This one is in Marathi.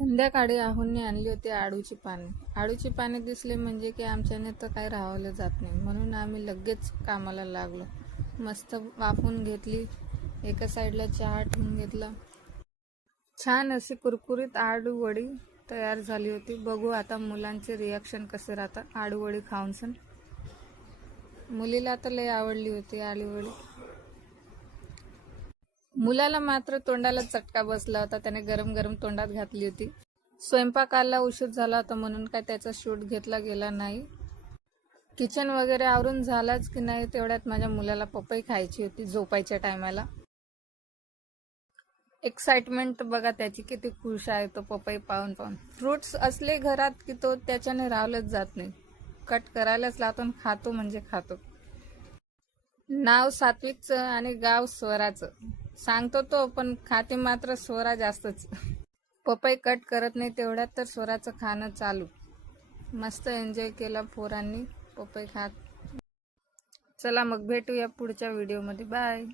संध्याकाळी आहुंनी आणली होती आळूची पाने. आळूची पाने दिसले म्हणजे की आमच्याने तर काही राहवलं जात नाही, म्हणून आम्ही लगेच कामाला लागलो. मस्त वाफून घेतली, एका साईडला चहा ठेवून घेतला. छान अशी कुरकुरीत आळू वडी तयार झाली होती. बघू आता मुलांचे रिॲक्शन कसे राहतात आळू वडी खाऊन. मुलीला तर लय आवडली होती आळू वडी. मुलाला मात्र तोंडाला चटका बसला होता, त्याने गरम गरम तोंडात घातली होती. स्वयंपाकाला उशीर झाला होता म्हणून काय त्याचा शूट घेतला गेला नाही. किचन वगैरे आवरून झालाच की नाही तेवढ्यात माझ्या मुलाला पपई खायची होती झोपायच्या टायमाला. एक्साइटमेंट बघा त्याची, किती खुश आहे तो पपई पाहून. फ्रुट्स असले घरात की तो त्याच्याने राहलंच जात नाही, कट करायलाच लावतो आणि खातो म्हणजे खातो. नाव सात्विकचं आणि गाव स्वराचं सांगतो तो, पण खाते मात्र स्वरा जास्तच. पपई कट करत नाही तेवढ्यात तर स्वराचं खाणं चालू. मस्त एन्जॉय केला पोरांनी पपई खात. चला मग भेटूया पुढच्या व्हिडिओमध्ये. बाय.